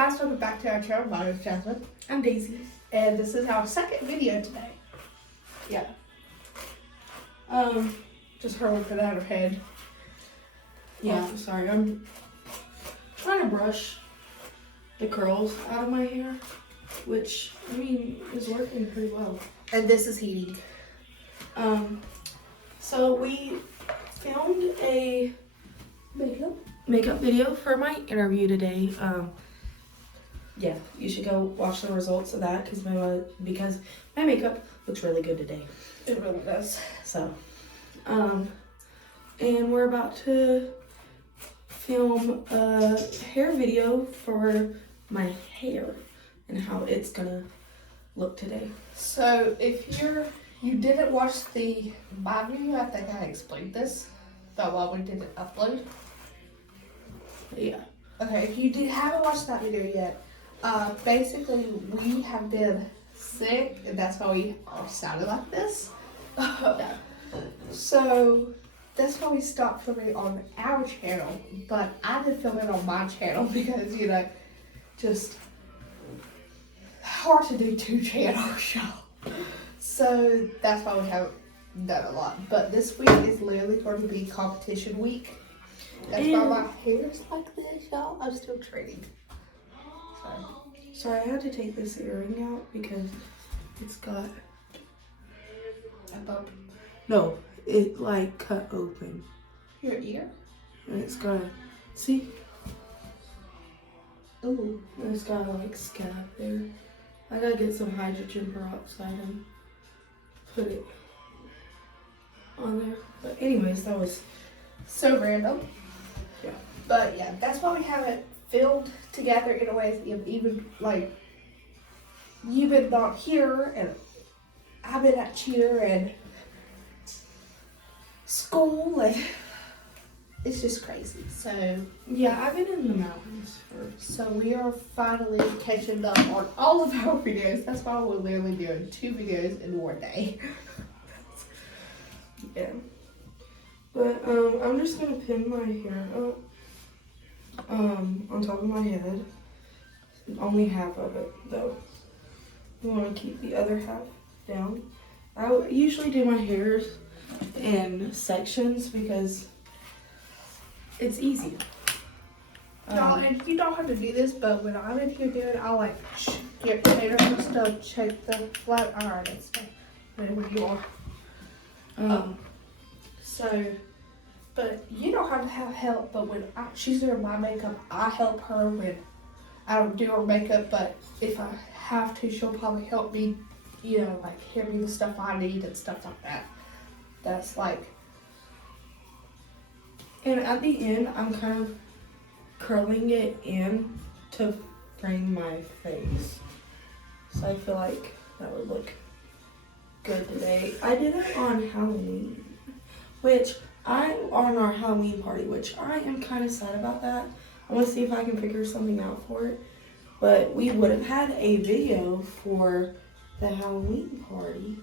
guys, welcome back to our channel. My name is Jasmine. I'm Daisy. And this is our second video today. Yeah. Just her looking at her head. Yeah, sorry. I'm trying to brush the curls out of my hair, which, I mean, is working pretty well. And this is heating. So we filmed a makeup video for my interview today. Yeah, you should go watch the results of that because my makeup looks really good today. It really does. So, and we're about to film a hair video for my hair and how it's gonna look today. So if you didn't watch my video, I think I explained this about why we didn't upload. Yeah. Okay, if you haven't watched that video yet, basically we have been sick and that's why we all sounded like this. Yeah. So that's why we stopped filming on our channel, but I did film it on my channel because, just hard to do two channels, y'all. So that's why we haven't done a lot. But this week is literally going to be competition week. That's why my hair's like this, y'all. I'm still training. Sorry, I had to take this earring out because it's got a bump. No, it like cut open. Your ear? And it's got see? Ooh. And it's got like scab there. I gotta get some hydrogen peroxide and put it on there. But anyways, that was so random. Yeah. But yeah, that's why we haven't filmed together in a way. Even like you've been not here and I've been at cheer and school and it's just crazy. So yeah, I've been in the mountains so we are finally catching up on all of our videos. That's why we're literally doing 2 videos in one day. Yeah. But I'm just gonna pin my hair up on top of my head. Only half of it though. I want to keep the other half down. I usually do my hair in sections because it's easy. Y'all, and you don't have to do this, but when I'm in here doing it, I'll like get potatoes and stuff, shake the flat iron and stuff. Where you are. So, but you don't have to have help. But when she's doing my makeup, I help her when I don't do her makeup. But if I have to, she'll probably help me, like hand me the stuff I need and stuff like that. That's like. And at the end, I'm kind of curling it in to frame my face. So I feel like that would look good today. I did it on Halloween, on our Halloween party, which I am kind of sad about that. I want to see if I can figure something out for it. But we would have had a video for the Halloween party.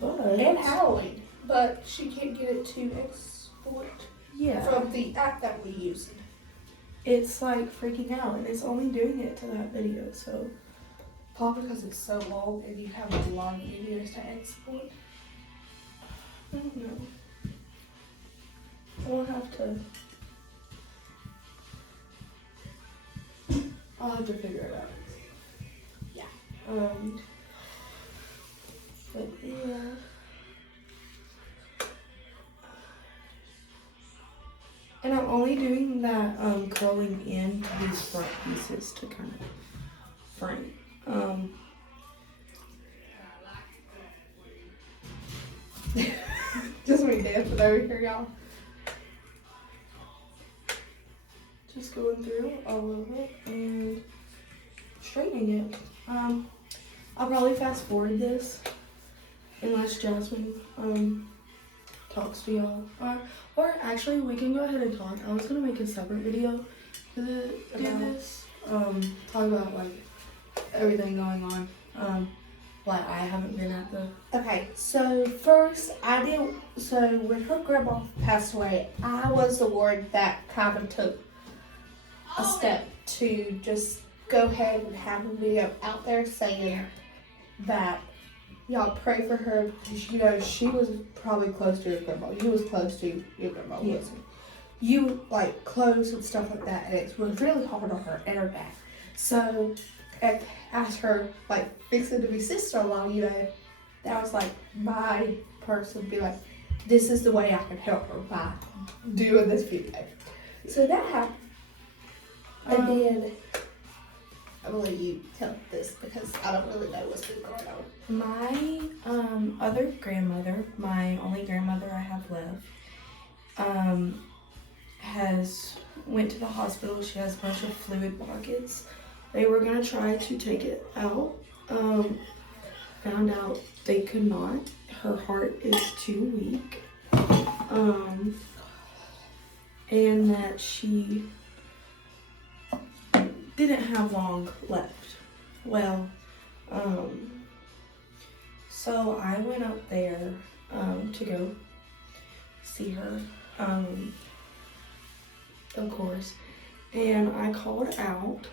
And Halloween. But she can't get it to export. Yeah. From the app that we use. It's like freaking out and it's only doing it to that video, so. Probably because it's so long and you have a lot of videos to export. I don't know. I'll have to figure it out. Yeah. But yeah. And I'm only doing that curling in to these front pieces to kind of frame. Just me dancing over here, y'all. Just going through all of it and straightening it. I'll probably fast forward this unless Jasmine talks to y'all. Or actually, we can go ahead and talk. I was gonna make a separate video to do this. Talk about like everything going on. Why I haven't been at the. Okay, so first when her grandma passed away, I was the one that kind of took a step to just go ahead and have a video out there saying that y'all pray for her because you know she was probably close to your grandma. You was close to your grandma, Yeah. wasn't you? Like close and stuff like that, and it was really hard on her and her dad. So, as her like fixing to be sister-in-law, you know, that was like my person be like, this is the way I can help her by doing this video. So that happened. And then I'm gonna let you tell this because I don't really know what's been going on. My other grandmother, my only grandmother I have left, has went to the hospital. She has a bunch of fluid pockets. They were gonna try to take it out. Found out they could not. Her heart is too weak. And that she didn't have long left. Well, so I went up there to go see her, of course, and I called out,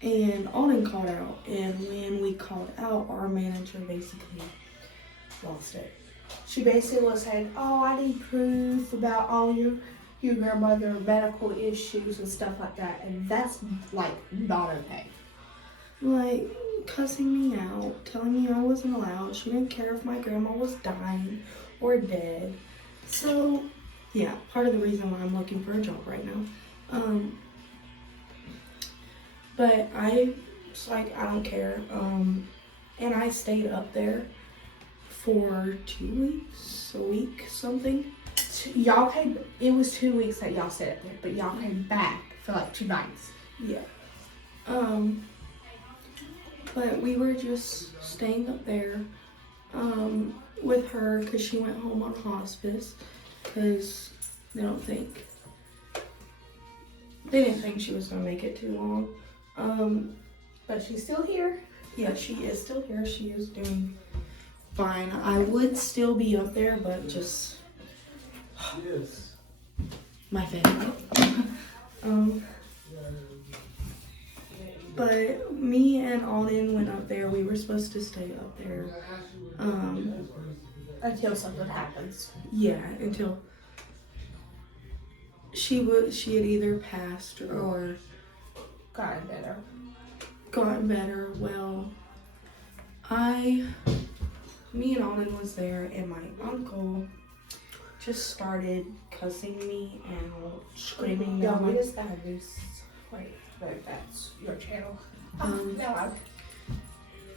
and Alden called out, and when we called out, our manager basically lost it. She basically was saying, oh, I need proof about all your grandmother medical issues and stuff like that, and that's like not okay. Like, cussing me out, telling me I wasn't allowed. She didn't care if my grandma was dying or dead. So, yeah, part of the reason why I'm looking for a job right now. But I was like, I don't care. And I stayed up there for 2 weeks, a week, something. Y'all came, it was 2 weeks that y'all stayed up there, but y'all came back for like 2 nights. Yeah. But we were just staying up there with her because she went home on hospice because they didn't think she was gonna make it too long. But she's still here. Yeah, she is still here. She is doing fine. I would still be up there, but just my family. But me and Alden went up there. We were supposed to stay up there. Until something happens. Yeah, until she had either passed or Gotten better. gotten better. Well, me and Alden was there, and my uncle just started cussing me and screaming Yeah, down we my just got a new. Wait, that's your channel. No,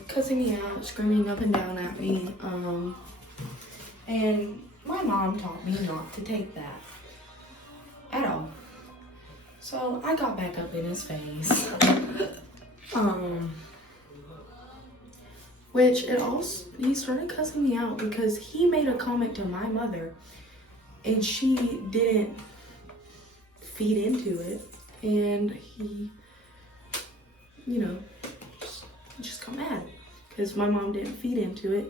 cussing me out, screaming up and down at me. And my mom taught me not to take that at all. So I got back up in his face. Which he started cussing me out because he made a comment to my mother and she didn't feed into it. And he, just got mad because my mom didn't feed into it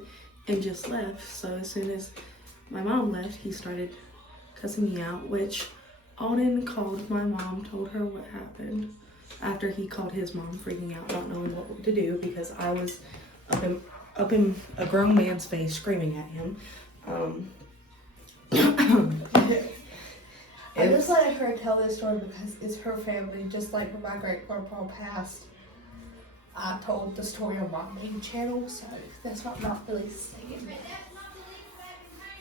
and just left. So as soon as my mom left, he started cussing me out, which Alden called my mom, told her what happened after he called his mom, freaking out, not knowing what to do because I was up in a grown man's face screaming at him. I just let her tell this story because it's her family. Just like when my great grandpa passed, I told the story on my main channel, so that's what I'm not really saying.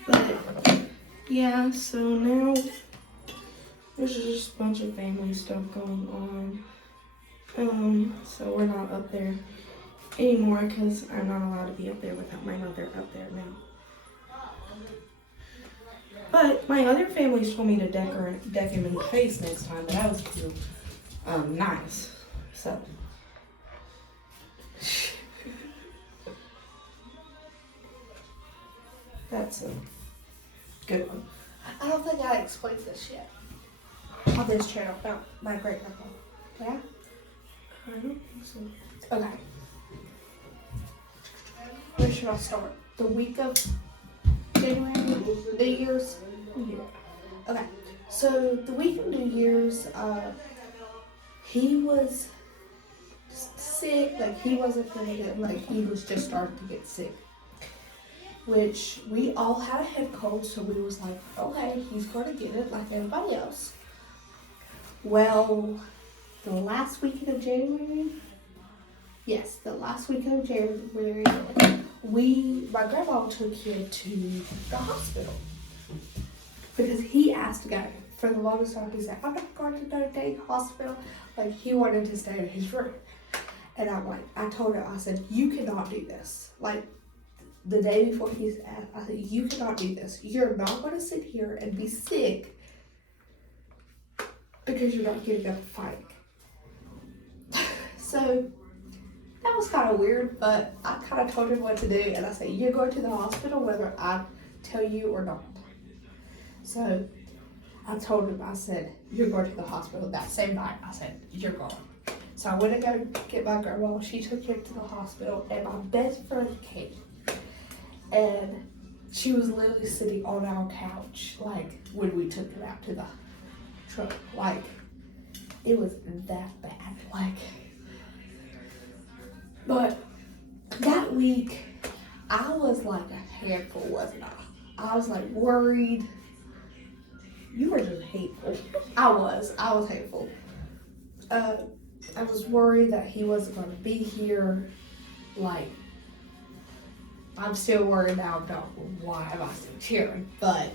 But yeah, so now there's just a bunch of family stuff going on. So we're not up there anymore because I'm not allowed to be up there without my mother up there now. But my other families told me to deck him in the face next time, but I was too nice. So that's a good one. I don't think I explained this yet on this channel about my great grandpa. Yeah? I don't think so. Okay. Where should I start? The week of January? New Year's? Yeah. Okay. So the week of New Year's, he was sick. Like, he wasn't gonna get, like, he was just starting to get sick. Which, we all had a head cold, so we was like, okay, he's gonna get it like everybody else. Well, the last weekend of January, yes, the last weekend of January, my grandma took him to the hospital. Because he asked to go. For the longest time, he said, I'm not going to no day hospital. Like, he wanted to stay in his room. And I'm like, I told her, I said, you cannot do this. Like, the day before he's asked, I said, you cannot do this. You're not going to sit here and be sick because you're not getting up and fighting. So, that was kind of weird, but I kind of told him what to do. And I said, you're going to the hospital whether I tell you or not. So, I told him, I said, you're going to the hospital that same night. I said, you're going. So I went to go get my grandma. She took him to the hospital, and my best friend came. And she was literally sitting on our couch, like, when we took him out to the truck. Like, it was that bad. Like, but that week, I was like a handful, wasn't I? I was like worried. You were just hateful. I was hateful. I was worried that he wasn't going to be here. Like, I'm still worried now about why am I still cheering, but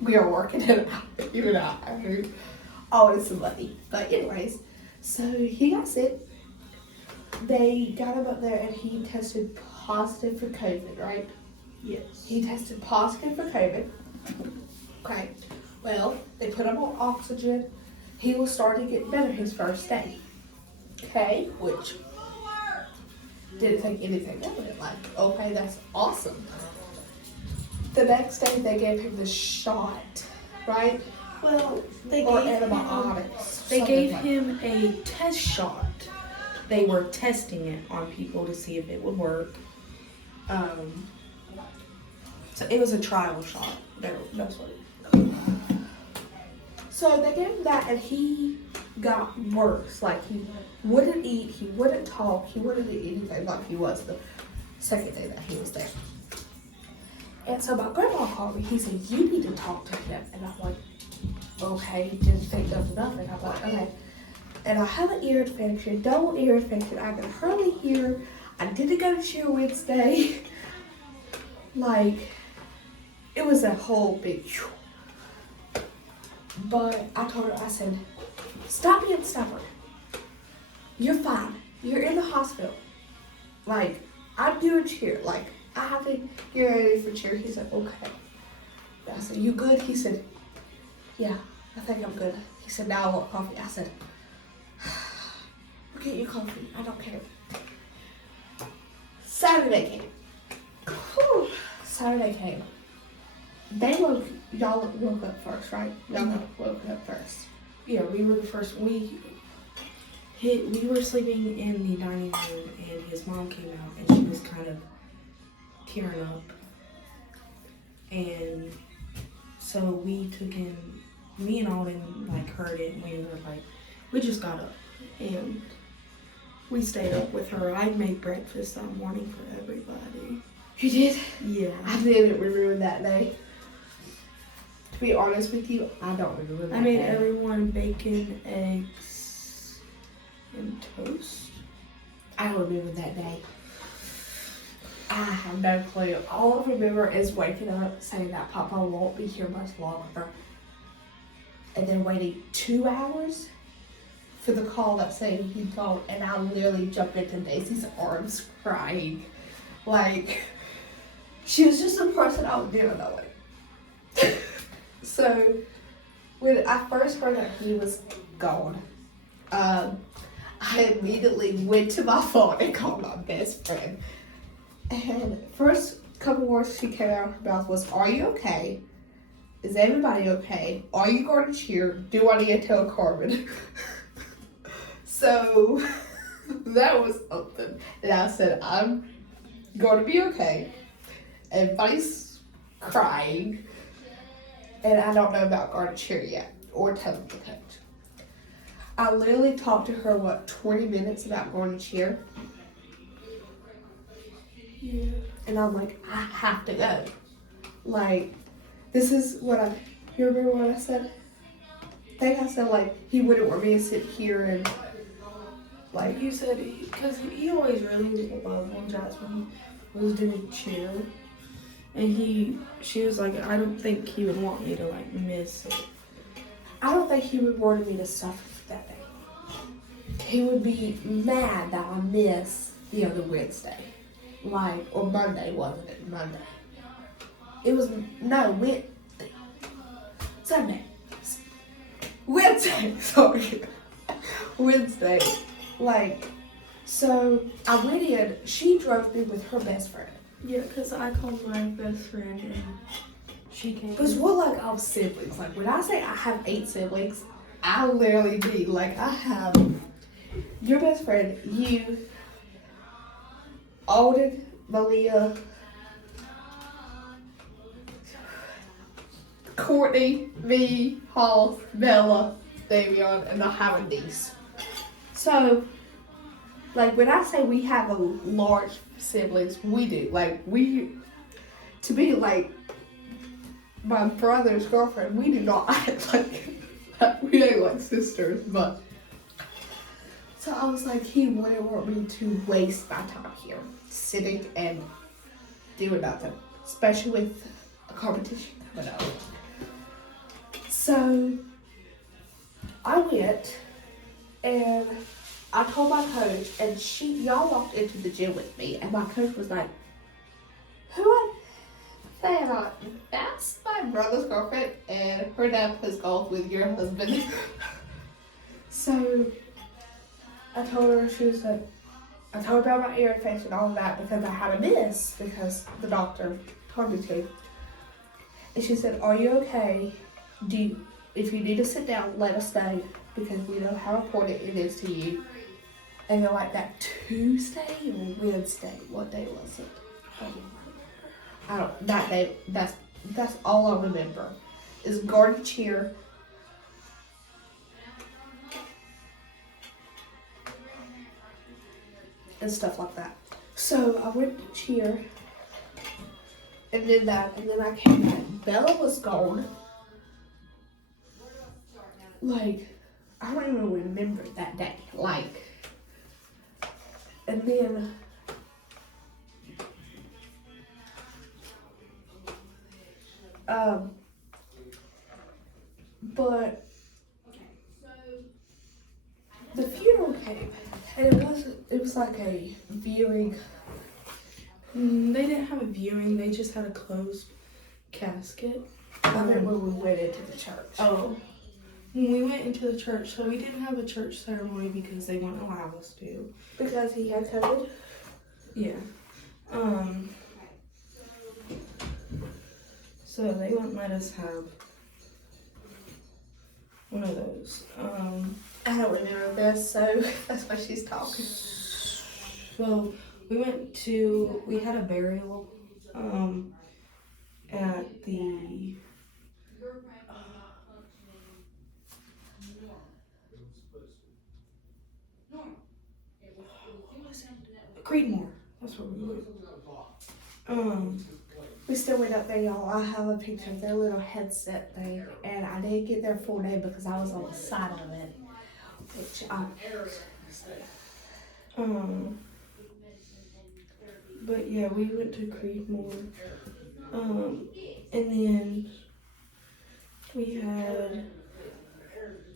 we are working it out. Even though I heard always somebody. But anyways, so he got sick. They got him up there and he tested positive for COVID, right? Yes. He tested positive for COVID. Okay. Well, they put him on oxygen. He was starting to get better his first day. Okay, which didn't think anything of it. Like, okay, that's awesome. The next day they gave him the shot, right? Well, they Or gave antibiotics. They gave like him a test shot. They were testing it on people to see if it would work. So it was a trial shot. That's what it. So they gave him that, and he got worse. Like, he wouldn't eat, he wouldn't talk, he wouldn't do anything like he was the second day that he was there. And so my grandma called me. He said, you need to talk to him. And I'm like, okay, didn't think of nothing. I'm like, okay. And I have an ear infection, double ear infection. I can hardly hear. I didn't go to cheer Wednesday. Like, it was a whole big. But I told her, I said, stop being stubborn. You're fine. You're in the hospital. Like, I'm doing cheer. Like, I have to get ready for cheer. He said, okay. I said, you good? He said, yeah, I think I'm good. He said, now I want coffee. I said, get you coffee. I don't care. Saturday came. Whew. Saturday came. Y'all woke up first, right? Y'all woke up first. Yeah, we were the first. We were sleeping in the dining room, and his mom came out, and she was kind of tearing up. And so we took him. Me and Alden like heard it, and we just got up, and we stayed up with her. I made breakfast that morning for everybody. You did? Yeah. I didn't remember that day. To be honest with you, I don't remember that I made day. everyone bacon, eggs, and toast. I don't remember that day. I have no clue. All I remember is waking up saying that Papa won't be here much longer. And then waiting 2 hours for the call that said he's gone. And I literally jumped into Daisy's arms crying. Like, she was just the person I was dealing with. So, when I first heard that he was gone, I immediately went to my phone and called my best friend. And first couple words she came out of her mouth was, are you okay? Is everybody okay? Are you going to cheer? Do I need to tell Carmen? So, that was something. And I said, I'm going to be okay. Everybody's crying. And I don't know about going to cheer yet. Or telling the coach. I literally talked to her, 20 minutes about going to cheer. Yeah. And I'm like, I have to go. Like, this is what you remember what I said? I think I said, like, he wouldn't want me to sit here and, like. You said, because he always really loved when Jasmine was doing cheer. And she was like, I don't think he would want me to, like, miss it. I don't think he would want me to suffer that day. He would be mad that I missed the other Wednesday. Like, or Monday, wasn't it? Monday. It was, no, Sunday. Wednesday, sorry. Wednesday. Like, so I went in, she drove me with her best friend. Yeah, because I called my best friend and she came. Because we're like our siblings. Like, when I say I have 8 siblings, I literally do. Like, I have your best friend, you, Alden, Malia, Courtney, me, Hall, Bella, Davion, and I have a niece. So, like, when I say we have a large siblings, we do. Like, to be like my brother's girlfriend, we do not act like, we ain't like sisters, but. So I was like, he wouldn't want me to waste my time here, sitting and doing nothing, especially with a competition coming up. So I went and I told my coach, and y'all walked into the gym with me, and my coach was like, who are they? And I'm like, that's my brother's girlfriend, and her dad plays golf with your husband. So I told her, she was like, I told her about my ear infection and all of that because I had a miss because the doctor told me to. And she said, are you okay? If you need to sit down, let us know because we know how important it is to you. And they're like, that Tuesday or Wednesday? What day was it? That day, that's all I remember. Is garden cheer. And stuff like that. So I went to cheer and did that, and then I came back. Bella was gone. Like, I don't even remember that day. Like, and then but the funeral came, and it was like a viewing. They didn't have a viewing, they just had a closed casket. I mean, when we went into the church. Oh. When we went into the church, so we didn't have a church ceremony because they wouldn't allow us to. Because he had COVID? Yeah. So they wouldn't let us have one of those. I don't remember this, so that's why she's talking. So we had a burial at the Creedmoor. That's what we went. We still went up there, y'all. I have a picture of their little headset thing, and I didn't get their full name because I was on the side of it, which but yeah, we went to Creedmoor, and then we had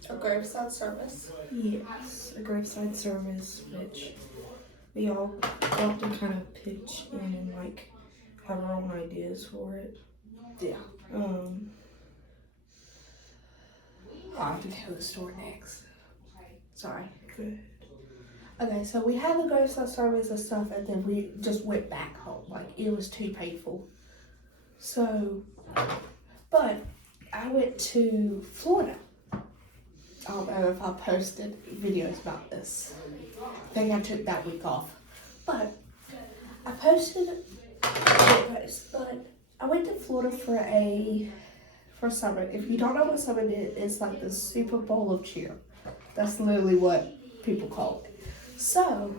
a graveside service. Yes, a graveside service, which we all got to kind of pitch in and like have our own ideas for it. Yeah. I'll have to tell the story next. Sorry. Good. Okay, so we had the graveside service and stuff, and then we just went back home. Like, it was too painful. So, but I went to Florida. I don't know if I posted videos about this. I think I took that week off. But I posted but I went to Florida for summer. If you don't know what summer is, it's like the Super Bowl of cheer. That's literally what people call it. So,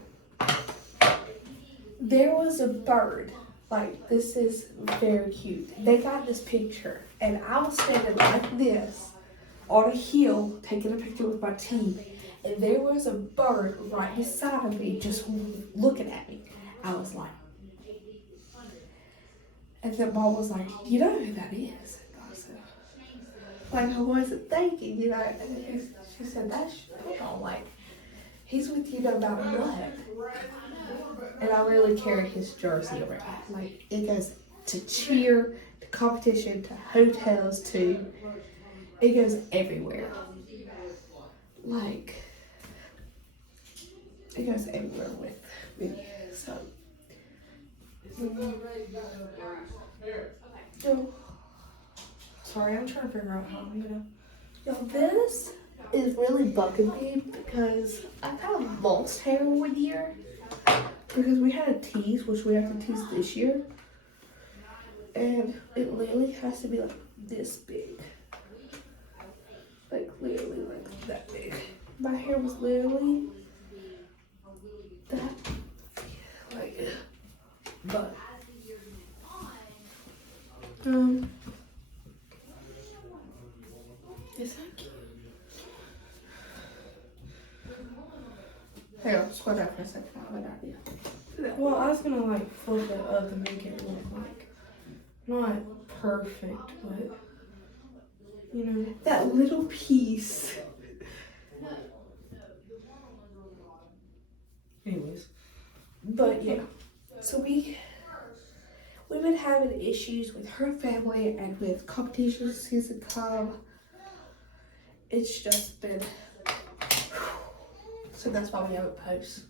there was a bird. Like, this is very cute. They got this picture, and I was standing like this on a hill taking a picture with my team, and there was a bird right beside of me just looking at me. I was like, and then Mom was like, you know who that is? And I said, like, I wasn't thinking, you know. And she said, that's Bill. Like, he's with you no matter what. And I really carry his jersey around. Like, it goes to cheer, to competition, to hotels, to, it goes everywhere. Like, it goes everywhere with me. So, Sorry, I'm trying to figure out how I'm gonna. yo, this is really bugging me because I kind of lost hair one year because we had a tease, which we have to tease this year, and it literally has to be like this big, like literally like that big. My hair was literally that, like, but Is that cute? hey, I'll squat out for a second. I have an idea. Well, I was gonna like flip it up and make it look like not perfect, but you know. That little piece. Anyways, But yeah, so we've been having issues with her family and with competition season come. It's just been, so that's why we haven't posted.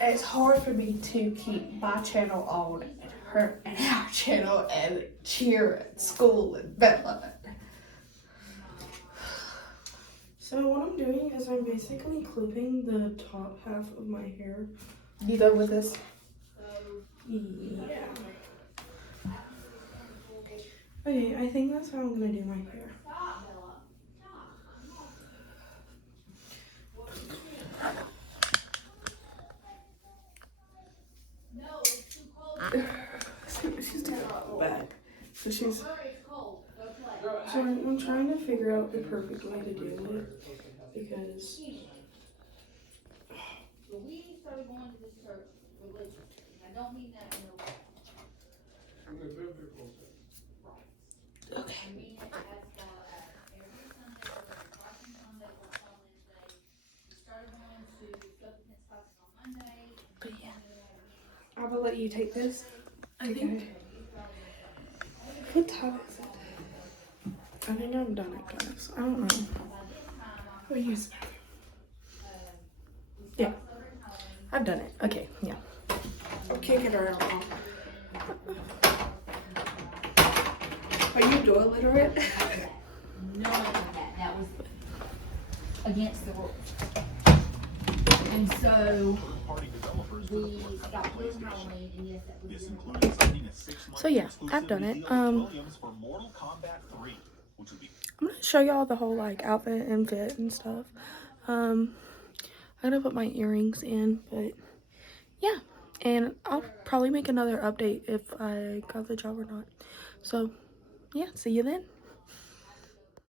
It's hard for me to keep my channel on and her and our channel and cheer at school and Bella. so what I'm doing is I'm basically clipping the top half of my hair. You done with this? Yeah. Okay, I think that's how I'm gonna do my hair. She's doing back. So she's. So I'm trying to figure out the perfect way to do it because We started going to this church religiously. I don't mean that in a way. Okay. I mean it as far as every Sunday, or watching Sunday or on Wednesday. We started going to supplements classes on Monday. But yeah, I'm gonna let you take this. okay. What time is it? I think I'm done it, guys. I don't know. What are you saying? Yeah, I've done it. Okay, yeah. I'm kicking her out. Are you door literate? No, that was against the rules. And so we stopped doing Halloween, and yes, that was. So yeah, I've done it. I'm gonna show y'all the whole like outfit and fit and stuff. I'm gonna put my earrings in, but yeah, and I'll probably make another update if I got the job or not. So yeah, see you then.